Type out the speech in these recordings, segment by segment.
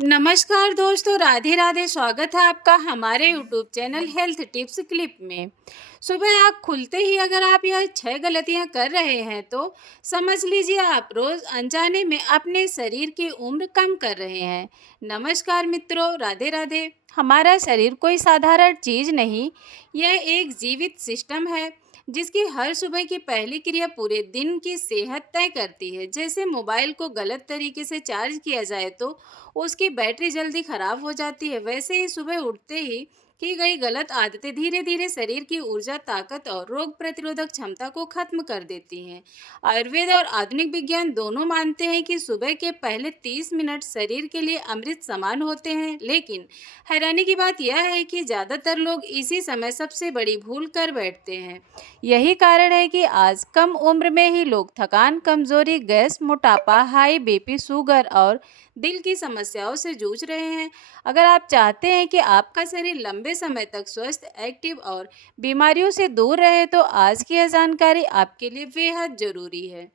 नमस्कार दोस्तों, राधे राधे। स्वागत है आपका हमारे YouTube channel health tips clip में। सुबह आँख खुलते ही अगर आप यह 6 गलतियां कर रहे हैं तो समझ लीजिए आप रोज अनजाने में अपने शरीर की उम्र कम कर रहे हैं। नमस्कार मित्रों, राधे राधे। हमारा शरीर कोई साधारण चीज नहीं, यह एक जीवित सिस्टम है जिसकी हर सुबह की पहली क्रिया पूरे दिन की सेहत तय करती है। जैसे मोबाइल को गलत तरीके से चार्ज किया जाए तो उसकी बैटरी जल्दी खराब हो जाती है, वैसे ही सुबह उठते ही की गई गलत आदतें धीरे धीरे शरीर की ऊर्जा, ताकत और रोग प्रतिरोधक क्षमता को खत्म कर देती हैं। आयुर्वेद और आधुनिक विज्ञान दोनों मानते हैं कि सुबह के पहले 30 मिनट शरीर के लिए अमृत समान होते हैं, लेकिन हैरानी की बात यह है कि ज़्यादातर लोग इसी समय सबसे बड़ी भूल कर बैठते हैं। यही कारण है कि आज कम उम्र में ही लोग थकान, कमजोरी, गैस, मोटापा, हाई बीपी, शुगर और दिल की समस्याओं से जूझ रहे हैं। अगर आप चाहते हैं कि आपका शरीर लंबे समय तक स्वस्थ, एक्टिव और बीमारियों से दूर रहे तो आज की यह जानकारी आपके लिए बेहद जरूरी है।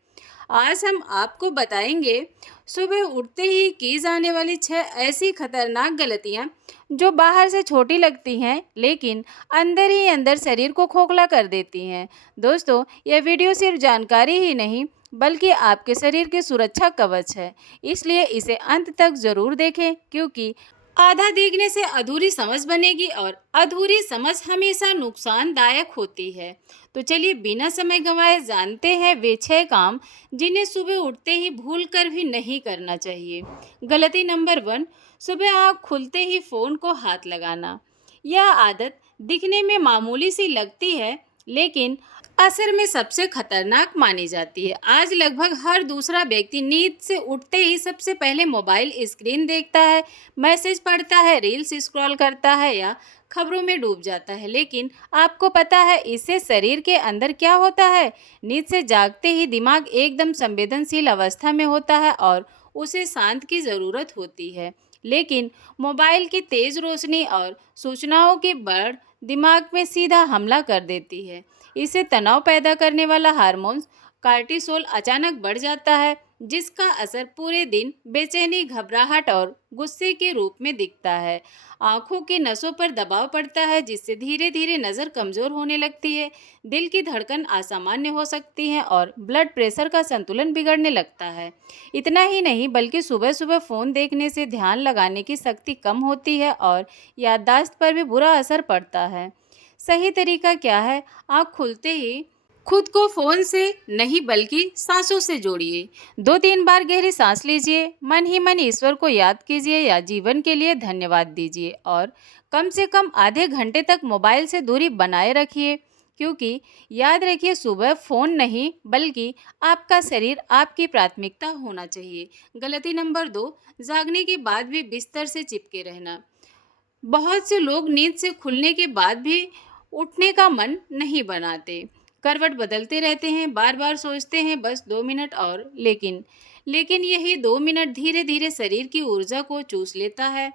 आज हम आपको बताएंगे सुबह उठते ही की जाने वाली 6 ऐसी खतरनाक गलतियां जो बाहर से छोटी लगती हैं लेकिन अंदर ही अंदर शरीर को खोखला कर देती हैं। दोस्तों, यह वीडियो सिर्फ जानकारी ही नहीं बल्कि आपके शरीर की सुरक्षा कवच है, इसलिए इसे अंत तक जरूर देखें, क्योंकि आधा देखने से अधूरी समझ बनेगी और अधूरी समझ हमेशा नुकसानदायक होती है। तो चलिए बिना समय गंवाए जानते हैं वे 6 काम जिन्हें सुबह उठते ही भूल कर भी नहीं करना चाहिए। गलती नंबर 1, सुबह आँख खुलते ही फ़ोन को हाथ लगाना। यह आदत दिखने में मामूली सी लगती है लेकिन असर में सबसे खतरनाक मानी जाती है। आज लगभग हर दूसरा व्यक्ति नींद से उठते ही सबसे पहले मोबाइल स्क्रीन देखता है, मैसेज पढ़ता है, रील्स स्क्रॉल करता है या खबरों में डूब जाता है। लेकिन आपको पता है इससे शरीर के अंदर क्या होता है? नींद से जागते ही दिमाग एकदम संवेदनशील अवस्था में होता है और उसे शांत की ज़रूरत होती है। लेकिन मोबाइल की तेज़ रोशनी और सूचनाओं की बढ़ दिमाग में सीधा हमला कर देती है। इससे तनाव पैदा करने वाला हार्मोन कार्टिसोल अचानक बढ़ जाता है, जिसका असर पूरे दिन बेचैनी, घबराहट और गुस्से के रूप में दिखता है। आंखों की नसों पर दबाव पड़ता है, जिससे धीरे धीरे नज़र कमज़ोर होने लगती है, दिल की धड़कन असामान्य हो सकती है और ब्लड प्रेशर का संतुलन बिगड़ने लगता है। इतना ही नहीं बल्कि सुबह सुबह फ़ोन देखने से ध्यान लगाने की शक्ति कम होती है और याददाश्त पर भी बुरा असर पड़ता है। सही तरीका क्या है? आँख खुलते ही खुद को फ़ोन से नहीं बल्कि सांसों से जोड़िए। 2-3 बार गहरी सांस लीजिए, मन ही मन ईश्वर को याद कीजिए या जीवन के लिए धन्यवाद दीजिए और कम से कम आधे घंटे तक मोबाइल से दूरी बनाए रखिए, क्योंकि याद रखिए सुबह फ़ोन नहीं बल्कि आपका शरीर आपकी प्राथमिकता होना चाहिए। गलती नंबर 2, जागने के बाद भी बिस्तर से चिपके रहना। बहुत से लोग नींद से खुलने के बाद भी उठने का मन नहीं बनाते, करवट बदलते रहते हैं, बार बार सोचते हैं बस 2 मिनट और, लेकिन यही 2 मिनट धीरे धीरे शरीर की ऊर्जा को चूस लेता है।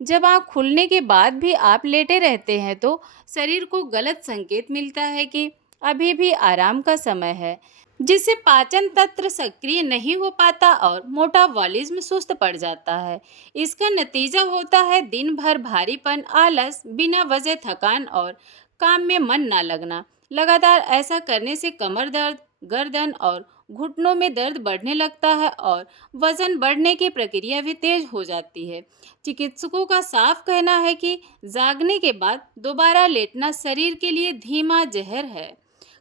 जब आँख खुलने के बाद भी आप लेटे रहते हैं तो शरीर को गलत संकेत मिलता है कि अभी भी आराम का समय है, जिससे पाचन तंत्र सक्रिय नहीं हो पाता और मेटाबॉलिज्म सुस्त पड़ जाता है। इसका नतीजा होता है दिन भर भारीपन, आलस, बिना वजह थकान और काम में मन ना लगना। लगातार ऐसा करने से कमर दर्द, गर्दन और घुटनों में दर्द बढ़ने लगता है और वजन बढ़ने की प्रक्रिया भी तेज हो जाती है। चिकित्सकों का साफ कहना है कि जागने के बाद दोबारा लेटना शरीर के लिए धीमा जहर है।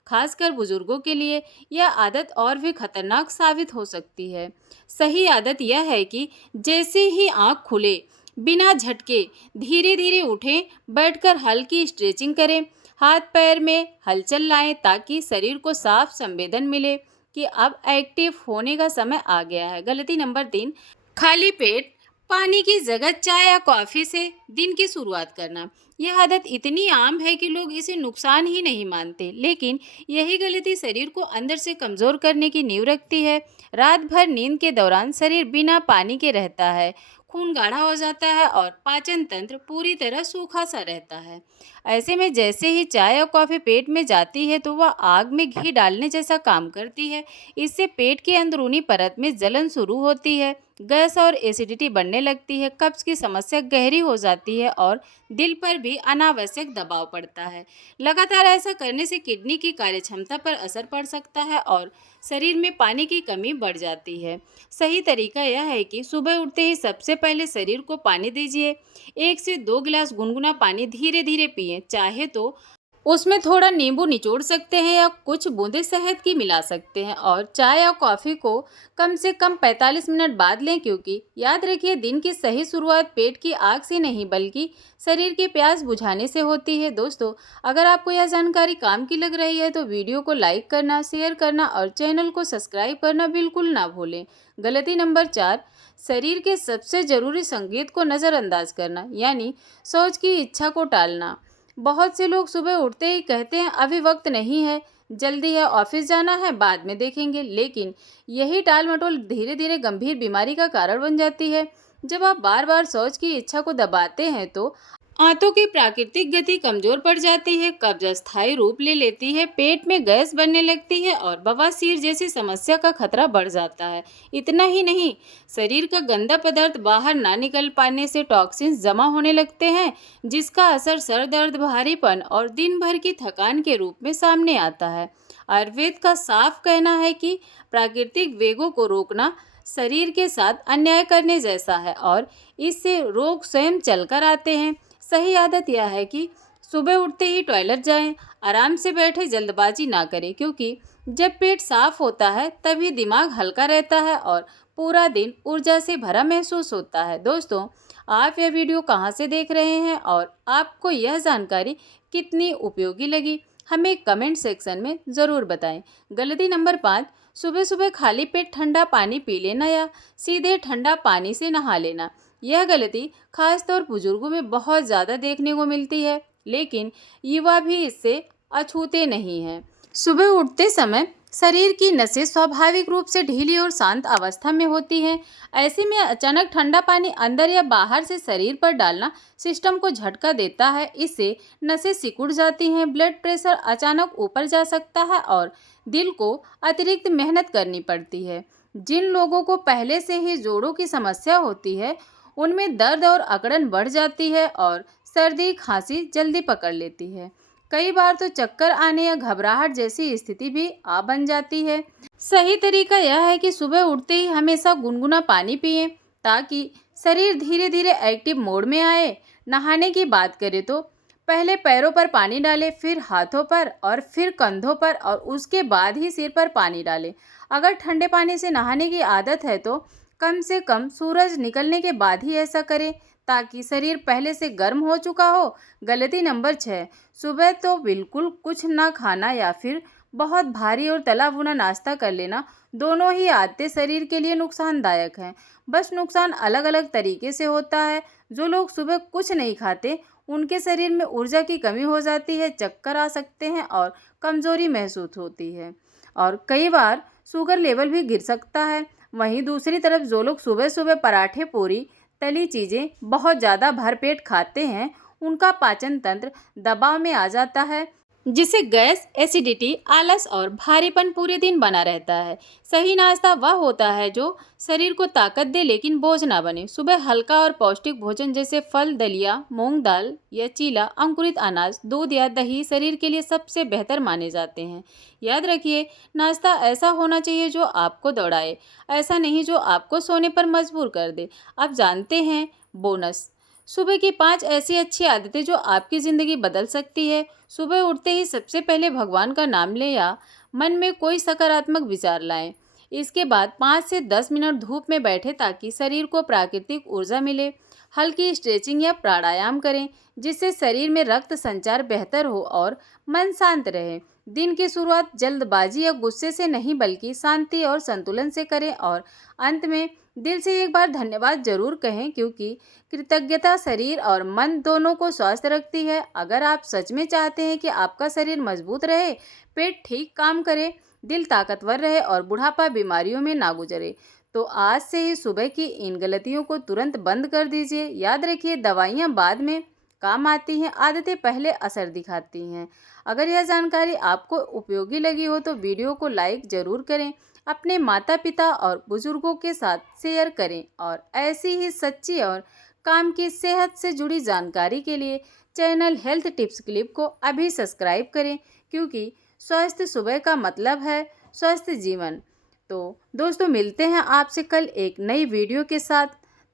खासकर बुजुर्गों के लिए यह आदत और भी खतरनाक साबित हो सकती है। सही आदत यह है कि जैसे ही आँख खुले, बिना झटके धीरे धीरे उठें, बैठकर हल्की स्ट्रेचिंग करें, हाथ पैर में हलचल लाएं ताकि शरीर को साफ संवेदन मिले कि अब एक्टिव होने का समय आ गया है। गलती नंबर 3, खाली पेट पानी की जगह चाय या कॉफ़ी से दिन की शुरुआत करना। यह आदत इतनी आम है कि लोग इसे नुकसान ही नहीं मानते, लेकिन यही गलती शरीर को अंदर से कमज़ोर करने की नींव रखती है। रात भर नींद के दौरान शरीर बिना पानी के रहता है, खून गाढ़ा हो जाता है और पाचन तंत्र पूरी तरह सूखा सा रहता है। ऐसे में जैसे ही चाय और कॉफ़ी पेट में जाती है तो वह आग में घी डालने जैसा काम करती है। इससे पेट की अंदरूनी परत में जलन शुरू होती है, गैस और एसिडिटी बढ़ने लगती है, कब्ज की समस्या गहरी हो जाती है और दिल पर भी अनावश्यक दबाव पड़ता है। लगातार ऐसा करने से किडनी की कार्यक्षमता पर असर पड़ सकता है और शरीर में पानी की कमी बढ़ जाती है। सही तरीका यह है कि सुबह उठते ही सबसे पहले शरीर को पानी दीजिए। 1 से 2 गिलास गुनगुना पानी धीरे धीरे पिएं। चाहे तो उसमें थोड़ा नींबू निचोड़ सकते हैं या कुछ बूंदे शहद की मिला सकते हैं, और चाय या कॉफ़ी को कम से कम 45 मिनट बाद लें, क्योंकि याद रखिए दिन की सही शुरुआत पेट की आग से नहीं बल्कि शरीर की प्यास बुझाने से होती है। दोस्तों, अगर आपको यह जानकारी काम की लग रही है तो वीडियो को लाइक करना, शेयर करना और चैनल को सब्सक्राइब करना बिल्कुल ना भूलें। गलती नंबर 4, शरीर के सबसे ज़रूरी संकेत को नज़रअंदाज करना, यानी शौच की इच्छा को टालना। बहुत से लोग सुबह उठते ही कहते हैं अभी वक्त नहीं है, जल्दी है, ऑफिस जाना है, बाद में देखेंगे। लेकिन यही टाल मटोल धीरे धीरे गंभीर बीमारी का कारण बन जाती है। जब आप बार बार शौच की इच्छा को दबाते हैं तो आंतों की प्राकृतिक गति कमजोर पड़ जाती है, कब्ज अस्थायी रूप ले लेती है, पेट में गैस बनने लगती है और बवासीर जैसी समस्या का खतरा बढ़ जाता है। इतना ही नहीं, शरीर का गंदा पदार्थ बाहर ना निकल पाने से टॉक्सिन्स जमा होने लगते हैं, जिसका असर सर दर्द, भारीपन और दिन भर की थकान के रूप में सामने आता है। आयुर्वेद का साफ कहना है कि प्राकृतिक वेगों को रोकना शरीर के साथ अन्याय करने जैसा है और इससे रोग स्वयं चलकर आते हैं। सही आदत यह है कि सुबह उठते ही टॉयलेट जाएं, आराम से बैठे, जल्दबाजी ना करें, क्योंकि जब पेट साफ होता है तभी दिमाग हल्का रहता है और पूरा दिन ऊर्जा से भरा महसूस होता है। दोस्तों, आप यह वीडियो कहाँ से देख रहे हैं और आपको यह जानकारी कितनी उपयोगी लगी, हमें कमेंट सेक्शन में ज़रूर बताएं। गलती नंबर 5, सुबह सुबह खाली पेट ठंडा पानी पी लेना या सीधे ठंडा पानी से नहा लेना। यह गलती खासतौर बुजुर्गों में बहुत ज़्यादा देखने को मिलती है, लेकिन युवा भी इससे अछूते नहीं हैं। सुबह उठते समय शरीर की नसें स्वाभाविक रूप से ढीली और शांत अवस्था में होती हैं। ऐसे में अचानक ठंडा पानी अंदर या बाहर से शरीर पर डालना सिस्टम को झटका देता है। इससे नसें सिकुड़ जाती हैं, ब्लड प्रेशर अचानक ऊपर जा सकता है और दिल को अतिरिक्त मेहनत करनी पड़ती है। जिन लोगों को पहले से ही जोड़ों की समस्या होती है, उनमें दर्द और अकड़न बढ़ जाती है और सर्दी खांसी जल्दी पकड़ लेती है। कई बार तो चक्कर आने या घबराहट जैसी स्थिति भी आ बन जाती है। सही तरीका यह है कि सुबह उठते ही हमेशा गुनगुना पानी पिएं, ताकि शरीर धीरे धीरे एक्टिव मोड में आए। नहाने की बात करें तो पहले पैरों पर पानी डालें, फिर हाथों पर और फिर कंधों पर और उसके बाद ही सिर पर पानी डालें। अगर ठंडे पानी से नहाने की आदत है तो कम से कम सूरज निकलने के बाद ही ऐसा करें, ताकि शरीर पहले से गर्म हो चुका हो। गलती नंबर 6, सुबह तो बिल्कुल कुछ ना खाना या फिर बहुत भारी और तला भुना नाश्ता कर लेना, दोनों ही आदतें शरीर के लिए नुकसानदायक हैं। बस नुकसान अलग अलग तरीके से होता है। जो लोग सुबह कुछ नहीं खाते उनके शरीर में ऊर्जा की कमी हो जाती है, चक्कर आ सकते हैं और कमजोरी महसूस होती है और कई बार शुगर लेवल भी गिर सकता है। वहीं दूसरी तरफ जो लोग सुबह सुबह पराठे, पूरी, तली चीज़ें बहुत ज़्यादा भरपेट खाते हैं, उनका पाचन तंत्र दबाव में आ जाता है, जिससे गैस, एसिडिटी, आलस और भारीपन पूरे दिन बना रहता है। सही नाश्ता वह होता है जो शरीर को ताकत दे लेकिन बोझ ना बने। सुबह हल्का और पौष्टिक भोजन जैसे फल, दलिया, मूंग दाल या चीला, अंकुरित अनाज, दूध या दही शरीर के लिए सबसे बेहतर माने जाते हैं। याद रखिए, नाश्ता ऐसा होना चाहिए जो आपको दौड़ाए, ऐसा नहीं जो आपको सोने पर मजबूर कर दे। आप जानते हैं, बोनस सुबह की 5 ऐसी अच्छी आदतें जो आपकी ज़िंदगी बदल सकती है। सुबह उठते ही सबसे पहले भगवान का नाम लें या मन में कोई सकारात्मक विचार लाएं। इसके बाद 5 से 10 मिनट धूप में बैठें, ताकि शरीर को प्राकृतिक ऊर्जा मिले। हल्की स्ट्रेचिंग या प्राणायाम करें, जिससे शरीर में रक्त संचार बेहतर हो और मन शांत रहे। दिन की शुरुआत जल्दबाजी या गुस्से से नहीं बल्कि शांति और संतुलन से करें और अंत में दिल से एक बार धन्यवाद जरूर कहें, क्योंकि कृतज्ञता शरीर और मन दोनों को स्वस्थ रखती है। अगर आप सच में चाहते हैं कि आपका शरीर मजबूत रहे, पेट ठीक काम करे, दिल ताकतवर रहे और बुढ़ापा बीमारियों में ना गुजरे, तो आज से ही सुबह की इन गलतियों को तुरंत बंद कर दीजिए। याद रखिए, दवाइयाँ बाद में, काम आती हैं आदतें पहले असर दिखाती हैं। अगर यह जानकारी आपको उपयोगी लगी हो तो वीडियो को लाइक ज़रूर करें, अपने माता पिता और बुजुर्गों के साथ शेयर करें और ऐसी ही सच्ची और काम की सेहत से जुड़ी जानकारी के लिए चैनल हेल्थ टिप्स क्लिप को अभी सब्सक्राइब करें, क्योंकि स्वस्थ सुबह का मतलब है स्वस्थ जीवन। तो दोस्तों, मिलते हैं आपसे कल एक नई वीडियो के साथ।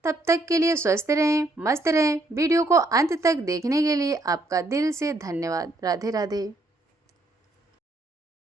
तब तक के लिए स्वस्थ रहें, मस्त रहें। वीडियो को अंत तक देखने के लिए आपका दिल से धन्यवाद। राधे राधे।